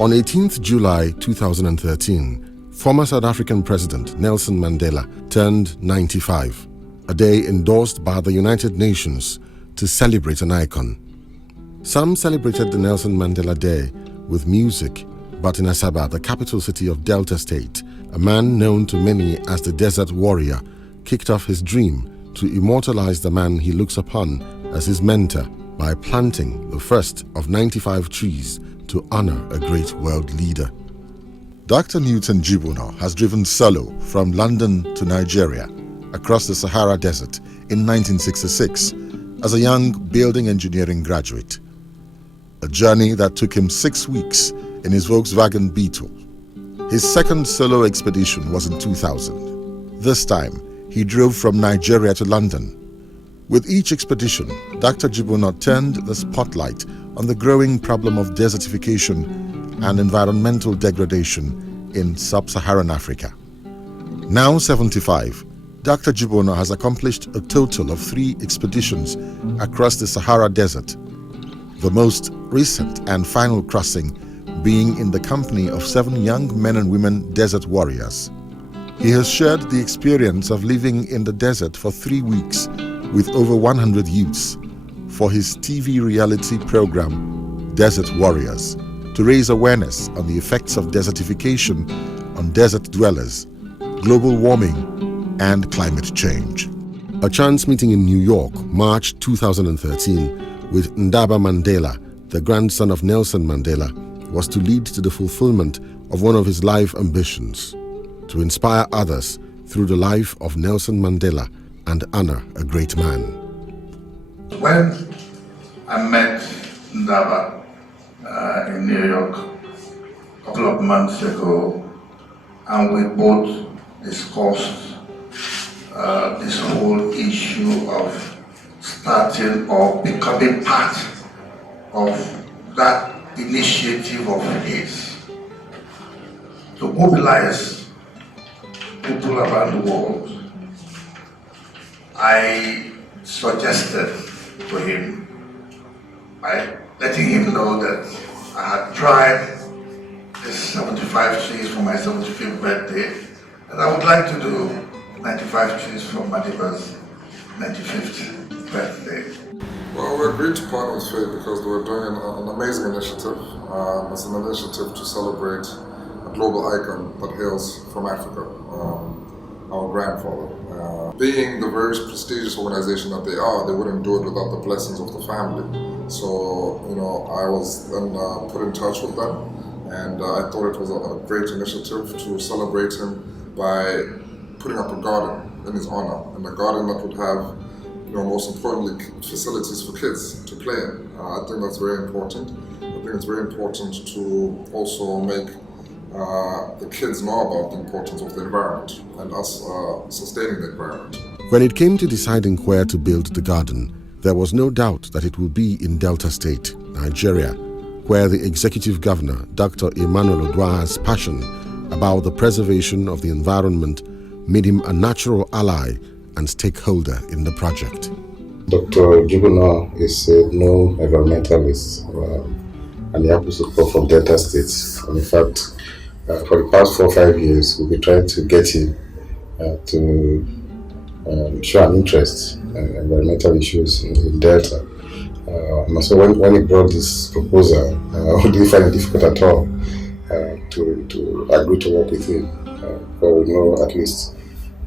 On 18th July 2013, former South African President Nelson Mandela turned 95, a day endorsed by the United Nations to celebrate an icon. Some celebrated the Nelson Mandela Day with music, but in Asaba, the capital city of Delta State, a man known to many as the Desert Warrior kicked off his dream to immortalize the man he looks upon as his mentor by planting the first of 95 trees to honor a great world leader. Dr. Newton Jibono has driven solo from London to Nigeria across the Sahara Desert in 1966 as a young building engineering graduate. A journey that took him 6 weeks in his Volkswagen Beetle. His second solo expedition was in 2000. This time, he drove from Nigeria to London. With each expedition, Dr. Jibono turned the spotlight on the growing problem of desertification and environmental degradation in sub-Saharan Africa. Now 75, Dr. Jibono has accomplished a total of 3 expeditions across the Sahara Desert, the most recent and final crossing being in the company of 7 young men and women desert warriors. He has shared the experience of living in the desert for 3 weeks with over 100 youths for his TV reality program, Desert Warriors, to raise awareness on the effects of desertification on desert dwellers, global warming, and climate change. A chance meeting in New York, March 2013, with Ndaba Mandela, the grandson of Nelson Mandela, was to lead to the fulfillment of one of his life ambitions, to inspire others through the life of Nelson Mandela and honor a great man. When I met Ndaba in New York a couple of months ago, and we both discussed this whole issue of starting or becoming part of that initiative of his to mobilize people around the world. I suggested to him, by letting him know that I had tried this 75 trees for my 75th birthday, and I would like to do 95 trees for Mandela's 95th birthday. Well, we agreed to partner with Faith because they were doing an amazing initiative. It's an initiative to celebrate a global icon that hails from Africa, our grandfather. Being the very prestigious organization that they are, they wouldn't do it without the blessings of the family. So, I was then put in touch with them, and I thought it was a great initiative to celebrate him by putting up a garden in his honor, and a garden that would have, most importantly, facilities for kids to play in. I think that's very important. I think it's very important to also make the kids know about the importance of the environment and us sustaining the environment. When it came to deciding where to build the garden, there was no doubt that it would be in Delta State, Nigeria, where the executive governor, Dr. Emmanuel Oduaha's passion about the preservation of the environment made him a natural ally and stakeholder in the project. Dr. Jibono is a known environmentalist, and he happens to come from Delta State. And in fact, for the past 4 or 5 years, we've been trying to get him to show an interest in environmental issues in Delta. So when he brought this proposal, we didn't find it difficult at all to agree to work with him. But we know at least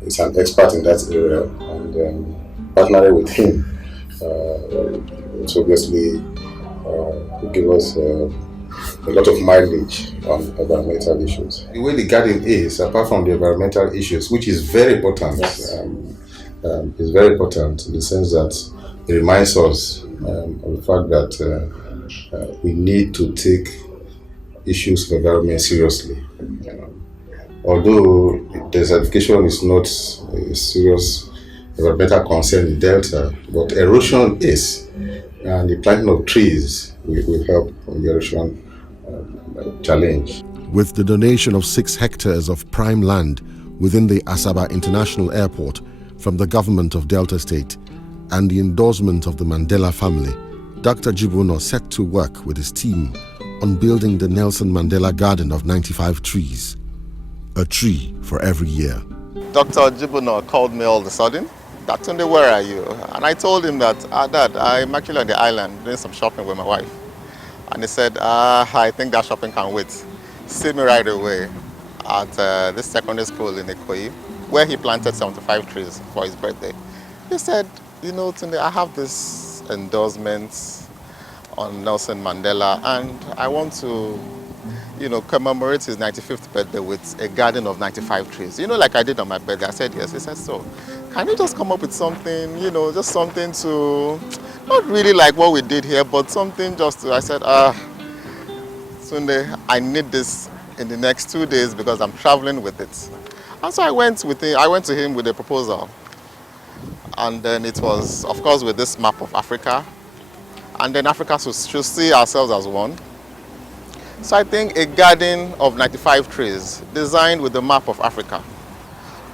he's an expert in that area, and partnering with him, it's obviously will give us a lot of mileage on environmental issues. The way the garden is, apart from the environmental issues, which is very important, yes. Is very important in the sense that it reminds us of the fact that we need to take issues of environment seriously. Although desertification is not a serious environmental concern in Delta, but erosion is, and the planting of trees will help on the erosion challenge. With the donation of 6 hectares of prime land within the Asaba International Airport from the government of Delta State and the endorsement of the Mandela family, Dr. Jibono set to work with his team on building the Nelson Mandela Garden of 95 trees, a tree for every year. Dr. Jibuno called me all of a sudden. Tunde, where are you? And I told him that, Dad, I'm actually on the island doing some shopping with my wife. And he said, I think that shopping can wait. See me right away at this secondary school in Ikoyi, where he planted 75 trees for his birthday. He said, Tunde, I have this endorsement on Nelson Mandela, and I want to, commemorate his 95th birthday with a garden of 95 trees. Like I did on my birthday. I said yes. He said, so can you just come up with something, just something to, not really like what we did here, but something just to, I said, Sunday, I need this in the next 2 days because I'm traveling with it. And so I went to him with a proposal. And then it was, of course, with this map of Africa. And then Africa should see ourselves as one. So I think a garden of 95 trees designed with the map of Africa.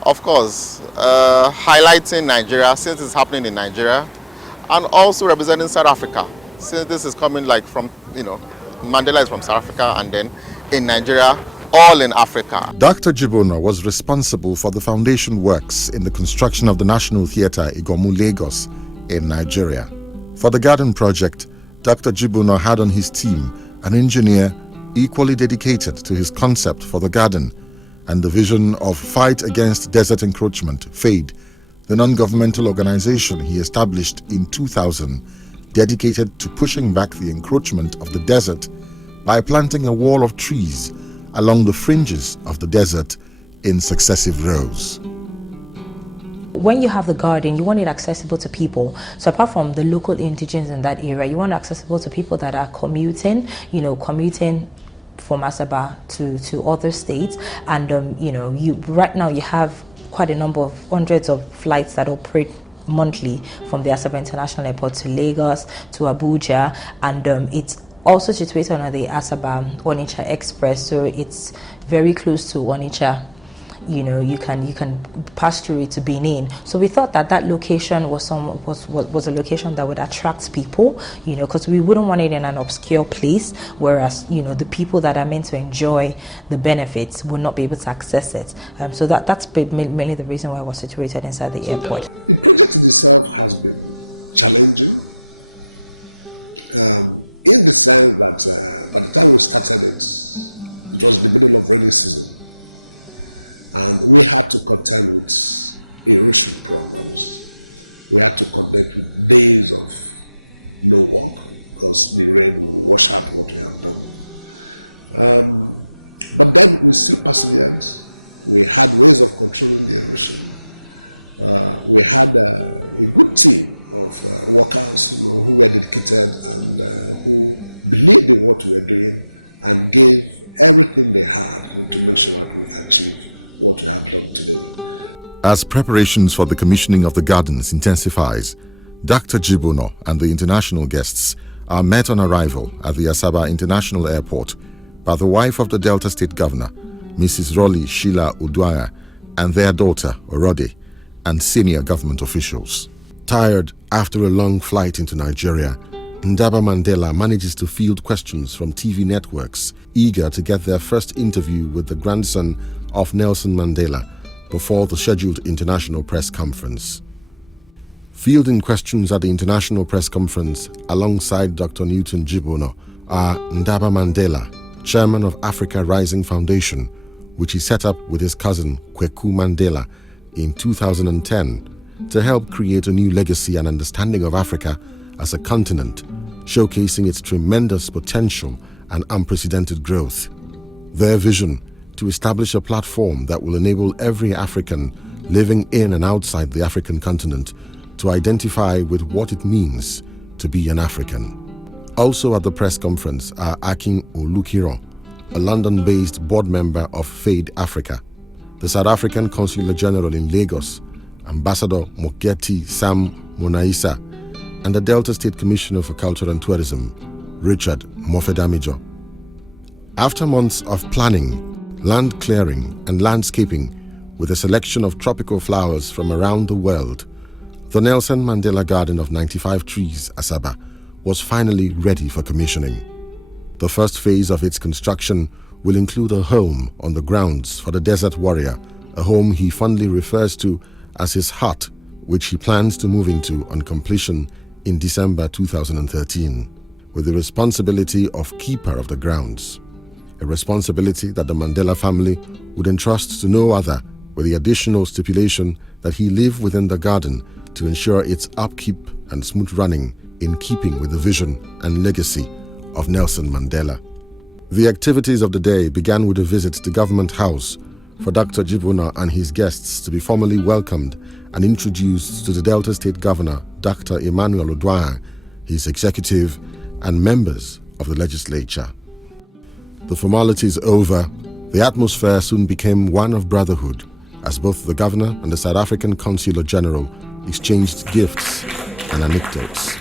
Of course, highlighting Nigeria since it's happening in Nigeria, and also representing South Africa since this is coming from, Mandela is from South Africa, and then in Nigeria, all in Africa. Dr. Jibuno was responsible for the foundation works in the construction of the National Theatre Igomu, Lagos in Nigeria. For the garden project, Dr. Jibuno had on his team an engineer equally dedicated to his concept for the garden and the vision of Fight Against Desert Encroachment, FADE, the non-governmental organization he established in 2000, dedicated to pushing back the encroachment of the desert by planting a wall of trees along the fringes of the desert in successive rows. When you have the garden, you want it accessible to people. So apart from the local indigenes in that area, you want it accessible to people that are commuting from Asaba to other states. And right now you have quite a number of hundreds of flights that operate monthly from the Asaba International Airport to Lagos, to Abuja, and it's also situated on the Asaba Onitsha Express, so it's very close to Onitsha. You can pass through it to Benin. So we thought that location was a location that would attract people, because we wouldn't want it in an obscure place, whereas the people that are meant to enjoy the benefits would not be able to access it. So that's mainly the reason why it was situated inside the airport. The project itself has been challenging, in the sense that by the time we started it was the middle of rainy season. And we had to contend with erosion problems. We had to contend with days of no work because the rain would wash out what we have done. But then we still persevered. We had ways of controlling the erosion. We had a good team of workers who were dedicated and who believed in what we were doing and gave everything they had to make sure that we achieve what we have done today. As preparations for the commissioning of the gardens intensifies, Dr. Jibuno and the international guests are met on arrival at the Asaba International Airport by the wife of the Delta State Governor, Mrs. Rolly Sheila Uduaya, and their daughter, Orode, and senior government officials. Tired after a long flight into Nigeria, Ndaba Mandela manages to field questions from TV networks eager to get their first interview with the grandson of Nelson Mandela before the scheduled international press conference. Fielding questions at the international press conference alongside Dr. Newton Jibuno are Ndaba Mandela, chairman of Africa Rising Foundation, which he set up with his cousin Kweku Mandela in 2010 to help create a new legacy and understanding of Africa as a continent, showcasing its tremendous potential and unprecedented growth. Their vision: to establish a platform that will enable every African living in and outside the African continent to identify with what it means to be an African. Also at the press conference are Akin Olukiro, a London-based board member of FADE Africa, the South African Consular General in Lagos, Ambassador Moketi Sam Munaisa, and the Delta State Commissioner for Culture and Tourism, Richard Mofedamijo. After months of planning, land clearing and landscaping with a selection of tropical flowers from around the world, the Nelson Mandela Garden of 95 Trees, Asaba, was finally ready for commissioning. The first phase of its construction will include a home on the grounds for the desert warrior, a home he fondly refers to as his hut, which he plans to move into on completion in December 2013, with the responsibility of keeper of the grounds, a responsibility that the Mandela family would entrust to no other, with the additional stipulation that he live within the garden to ensure its upkeep and smooth running in keeping with the vision and legacy of Nelson Mandela. The activities of the day began with a visit to Government House for Dr. Jibuna and his guests to be formally welcomed and introduced to the Delta State Governor, Dr. Emmanuel Odwah, his executive, and members of the legislature. The formalities over, the atmosphere soon became one of brotherhood, as both the governor and the South African Consular General exchanged gifts and anecdotes.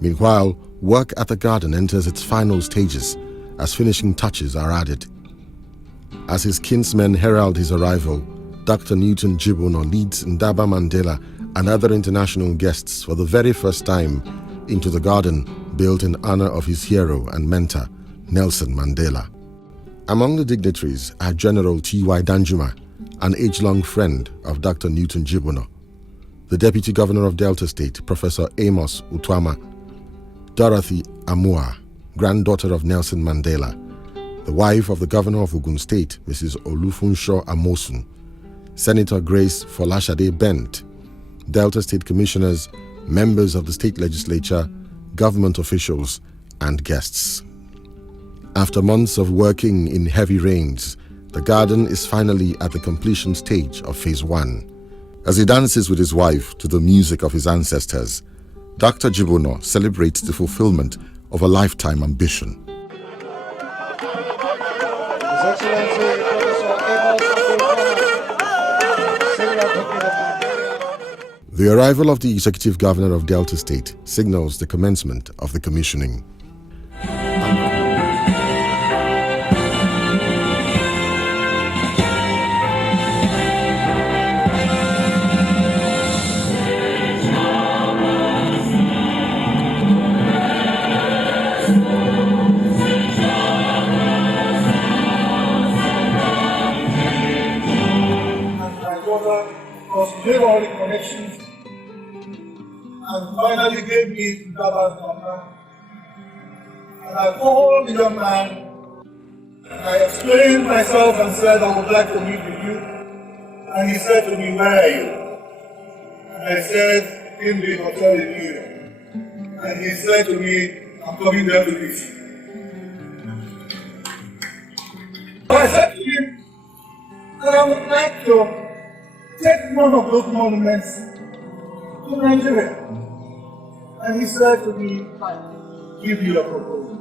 Meanwhile, work at the garden enters its final stages as finishing touches are added. As his kinsmen herald his arrival, Dr. Newton Jibono leads Ndaba Mandela and other international guests for the very first time into the garden built in honor of his hero and mentor, Nelson Mandela. Among the dignitaries are General T.Y. Danjuma, an age-long friend of Dr. Newton Jibono, the Deputy Governor of Delta State, Professor Amos Utwama, Dorothy Amua, granddaughter of Nelson Mandela, the wife of the Governor of Ogun State, Mrs. Olufunsho Amosun, Senator Grace Folashade Bent, Delta State Commissioners, members of the state legislature, government officials, and guests. After months of working in heavy rains, the garden is finally at the completion stage of Phase 1. As he dances with his wife to the music of his ancestors, Dr. Jibono celebrates the fulfillment of a lifetime ambition. The arrival of the Executive Governor of Delta State signals the commencement of the commissioning. Made all the connections and finally gave me Ndaba's number. And I called the young man and I explained myself and said I would like to meet with you. And he said to me, where are you? And I said, in the hotel in New York. And he said to me, I'm coming there to meet you. I said to him, I would like to take one of those monuments to Nigeria. And he said to me, give me a proposal.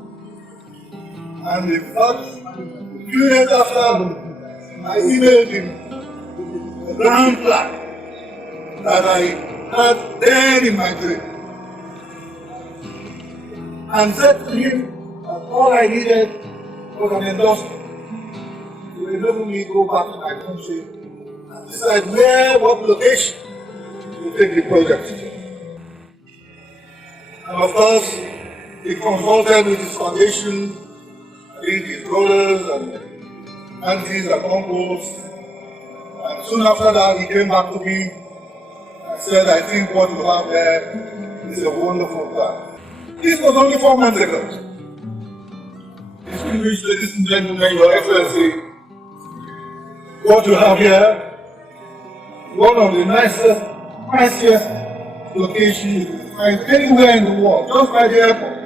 And in fact, a few days after, I emailed him the ground plan that I had there in my dream. And said to him that all I needed was an endorsement to enable me to go back to my country and decide where, what location to take the project. And of course, he consulted with his foundation, I think his brothers and aunties and uncles. And soon after that, he came back to me and said, I think what you have there is a wonderful plan. This was only 4 months ago. Distinguished ladies and gentlemen, Your Excellency, what you have here, one of the nicest, priciest locations you can find anywhere in the world, just by the airport.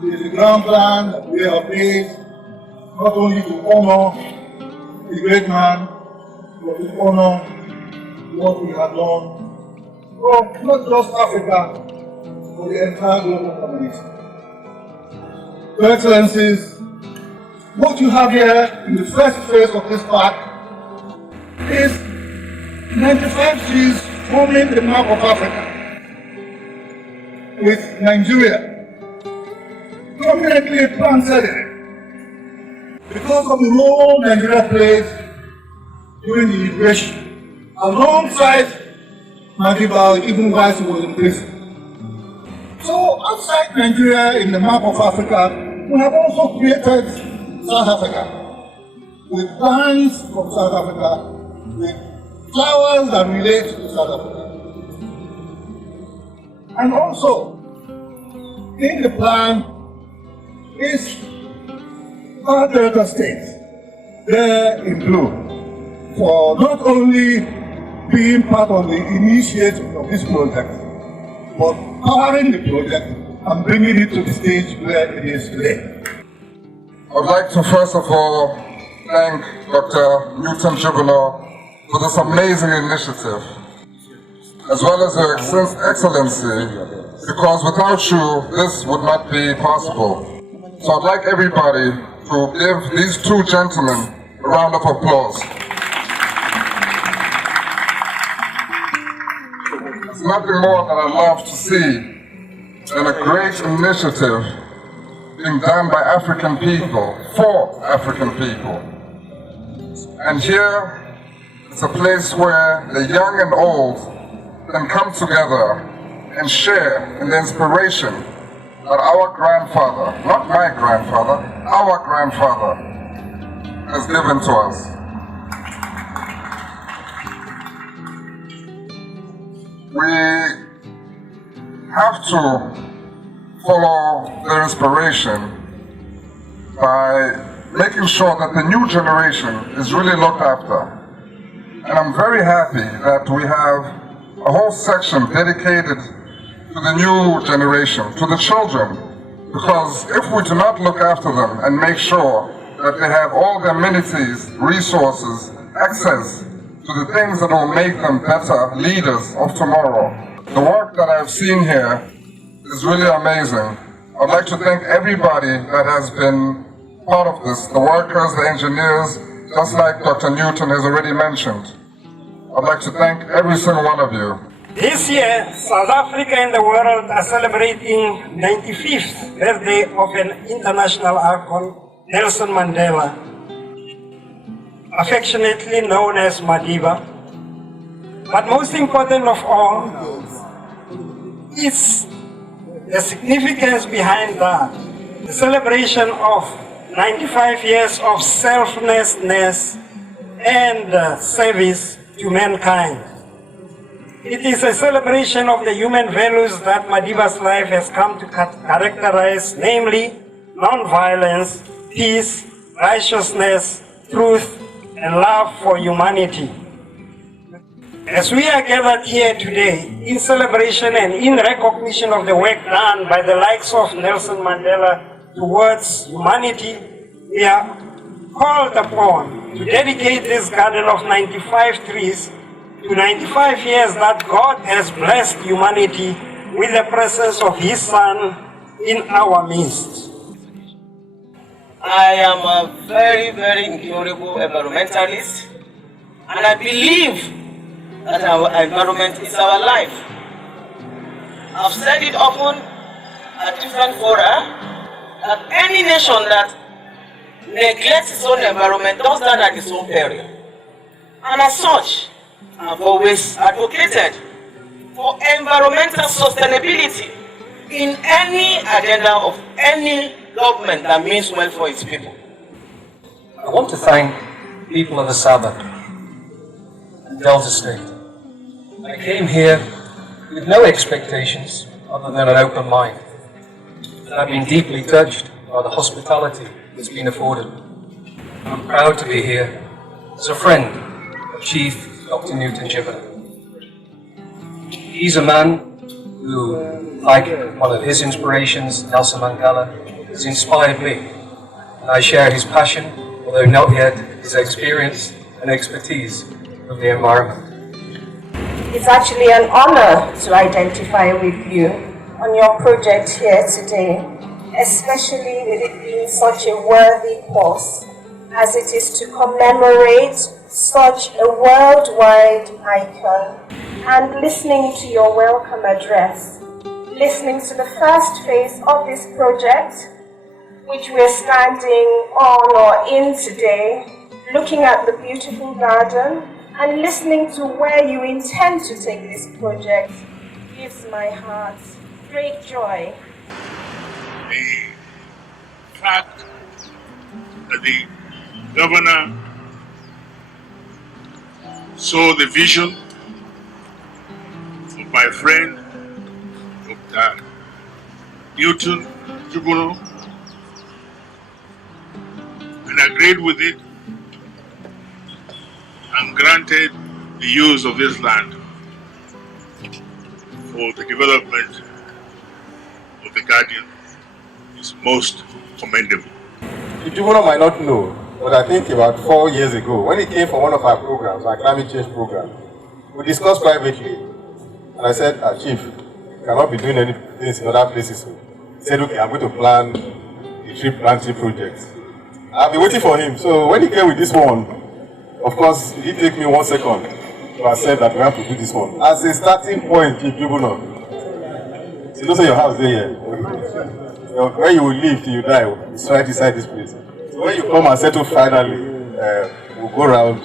There is a ground plan that we have made, not only to honor the great man, but to honor what we have done for not just Africa, but the entire global community. Your Excellencies, what you have here in the first phase of this park is 95 trees forming the map of Africa, with Nigeria prominently planted because of the role Nigeria played during the liberation, alongside Madiba, even while he was in prison. So outside Nigeria in the map of Africa, we have also created South Africa with plants from South Africa, with flowers that relate to South Africa. And also, in the plan is our Delta states there in blue for not only being part of the initiative of this project, but powering the project and bringing it to the stage where it is today. I'd like to first of all thank Dr. Newton Juvenile for this amazing initiative, as well as Your Excellency, because without you, this would not be possible. So I'd like everybody to give these two gentlemen a round of applause. There's nothing more that I love to see than a great initiative being done by African people, for African people. And here, it's a place where the young and old can come together and share in the inspiration that our grandfather, not my grandfather, our grandfather has given to us. We have to follow their inspiration by making sure that the new generation is really looked after. And I'm very happy that we have a whole section dedicated to the new generation, to the children, because if we do not look after them and make sure that they have all the amenities, resources, access to the things that will make them better leaders of tomorrow. The work that I've seen here is really amazing. I'd like to thank everybody that has been part of this, the workers, the engineers, just like Dr. Newton has already mentioned. I'd like to thank every single one of you. This year, South Africa and the world are celebrating 95th birthday of an international icon, Nelson Mandela, affectionately known as Madiba. But most important of all is the significance behind that. The celebration of 95 years of selflessness and service to mankind. It is a celebration of the human values that Madiba's life has come to characterize, namely non-violence, peace, righteousness, truth, and love for humanity. As we are gathered here today in celebration and in recognition of the work done by the likes of Nelson Mandela towards humanity, we are called upon to dedicate this garden of 95 trees to 95 years that God has blessed humanity with the presence of His Son in our midst. I am a very, very incurable environmentalist, and I believe that our environment is our life. I've said it often at different fora that any nation that neglects its own environment does that at its own peril. And as such, I've always advocated for environmental sustainability in any agenda of any government that means well for its people. I want to thank the people of Asaba and Delta State. I came here with no expectations other than an open mind. I've been deeply touched by the hospitality that's been afforded me. I'm proud to be here as a friend of Chief Dr. Newton Juvenile. He's a man who, like one of his inspirations, Nelson Mandela, has inspired me. And I share his passion, although not yet his experience and expertise of the environment. It's actually an honor to identify with you on your project here today, especially with it being such a worthy cause as it is to commemorate such a worldwide icon. And listening to your welcome address, listening to the first phase of this project, which we're standing on or in today, looking at the beautiful garden and listening to where you intend to take this project, gives my heart great joy. The fact that the governor saw the vision of my friend, Dr. Newton Jubulu, and agreed with it and granted the use of this land for the development of the garden is most commendable. The juvenile might not know, but I think about 4 years ago, when he came for one of our programs, our climate change program, we discussed privately. And I said, Chief, you cannot be doing any things in other places. He said, okay, I'm going to plan a tree planting project. I've been waiting for him. So when he came with this one, of course, it didn't take me 1 second to accept that we have to do this one. As a starting point, Chief Juvenile, so don't say your house there. Where you will live till you die, it's right inside this place. So when you come and settle finally, we'll go around.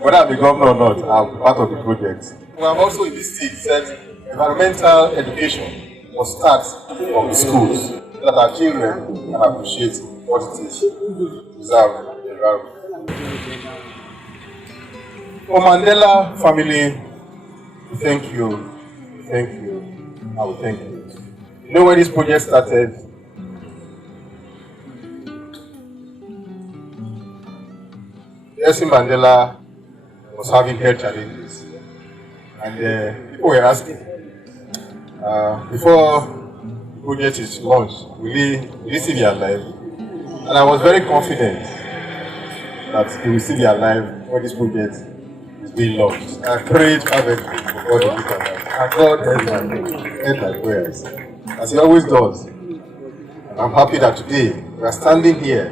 Whether I'm a governor or not, I'll be part of the project. We have also listed that environmental education must start from the schools, that our children can appreciate what it is to preserve the environment. For Mandela family, thank you, I will thank you. You know when this project started? Nelson Mandela was having health challenges, and people were asking, before the project is launched, will he still be alive? And I was very confident that he will still be alive when this project is being launched. I prayed fervently for God to be alive, and God heard my prayers, as he always does. And I'm happy that today we are standing here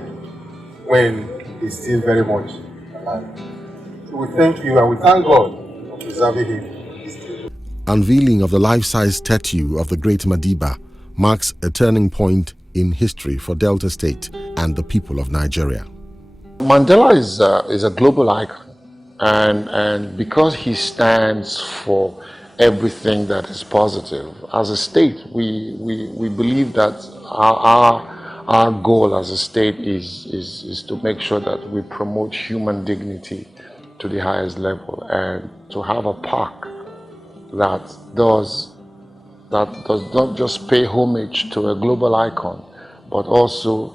when he's still very much alive. We thank you and we thank God for preserving him this day. Unveiling of the life-size statue of the great Madiba marks a turning point in history for Delta State and the people of Nigeria. Mandela is a global icon, and because he stands for everything that is positive, as a state, we believe that our goal as a state is to make sure that we promote human dignity to the highest level, and to have a park that does not just pay homage to a global icon, but also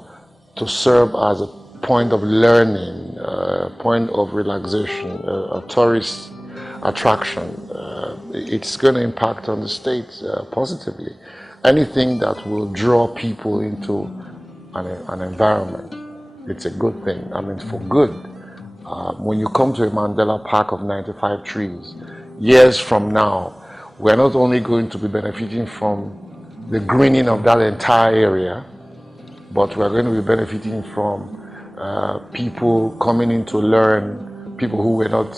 to serve as a point of learning, a point of relaxation, a tourist attraction. It's going to impact on the state positively. Anything that will draw people into an environment, it's a good thing. I mean, for good. When you come to a Mandela Park of 95 trees, years from now, we're not only going to be benefiting from the greening of that entire area, but we're going to be benefiting from people coming in to learn, people who were not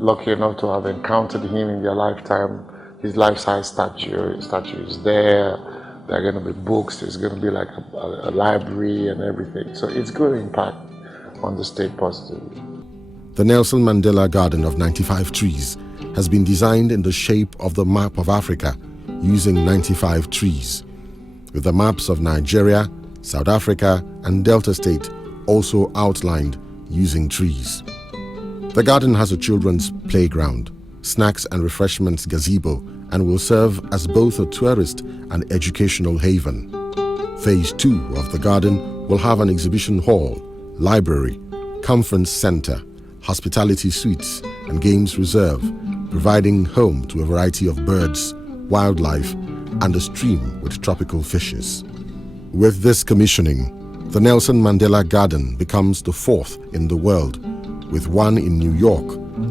lucky enough to have encountered him in their lifetime. His life-size statue is there. There are going to be books. There's going to be like a library and everything. So it's going to impact on the state positively. The Nelson Mandela Garden of 95 trees has been designed in the shape of the map of Africa using 95 trees, with the maps of Nigeria, South Africa and Delta State also outlined using trees. The garden has a children's playground, snacks and refreshments gazebo, and will serve as both a tourist and educational haven. Phase 2 of the garden will have an exhibition hall, library, conference center, hospitality suites and games reserve, providing home to a variety of birds, wildlife and a stream with tropical fishes. With this commissioning, the Nelson Mandela Garden becomes the 4th in the world, with one in New York,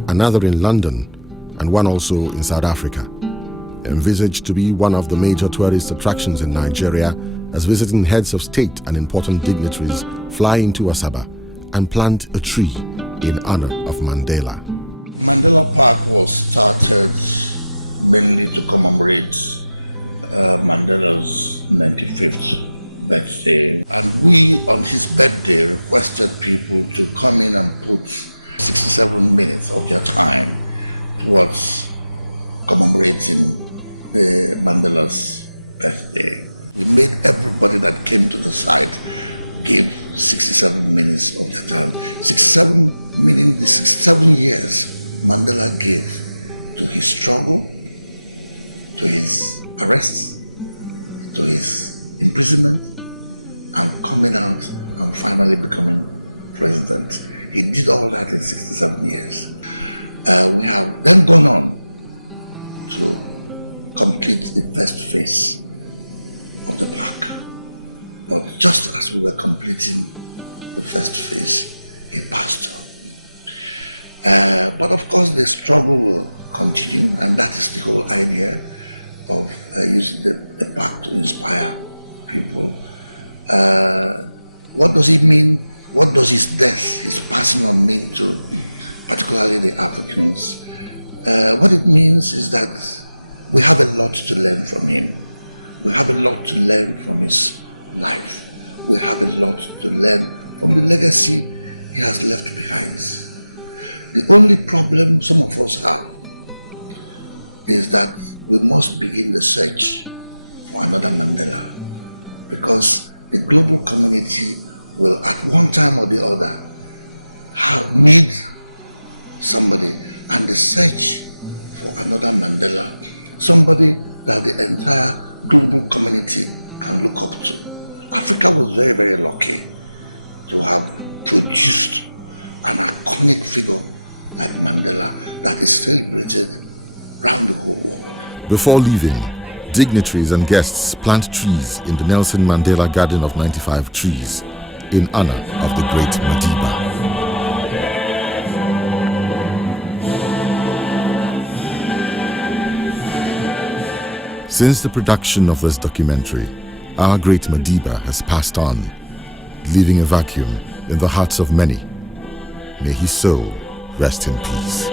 another in London, and one also in South Africa. Envisaged to be one of the major tourist attractions in Nigeria, as visiting heads of state and important dignitaries fly into Asaba and plant a tree in honor of Mandela. Mandela Park was started mainly to commemorate Mandela's 95th birthday, and we on his birthday requested people to come in and put 67 minutes of their time towards commemorating the Mandela's birthday. We made everybody that came to the site give 67 minutes of their time. 67 meaning the 67 years Mandela gave to his struggle, to his arrests, to his imprisonment, and coming out and finally becoming president. He did all that in 67 years. We have then gone on to complete the first phase of the park. But just as we were completing the first phase, he passed on. But of course, the struggle will continue, and that is the whole idea of using the park to inspire people. What does it mean? What does his death, his passing on, mean to particularly the Africans? What it means is that we have a lot to learn from him. We have a lot to learn from his life. We have a lot to learn from the legacy he has left behind. The only problem some of us have is that we must begin the search for another Mandela, because the global community will at one time or the other need somebody, and the search for another Mandela, somebody that the entire global community can look up to. Africa was very, very lucky to have produced an iconic figure like Mandela that is celebrated around the whole world. Before leaving, dignitaries and guests plant trees in the Nelson Mandela Garden of 95 trees in honor of the great Madiba. Since the production of this documentary, our great Madiba has passed on, leaving a vacuum in the hearts of many. May his soul rest in peace.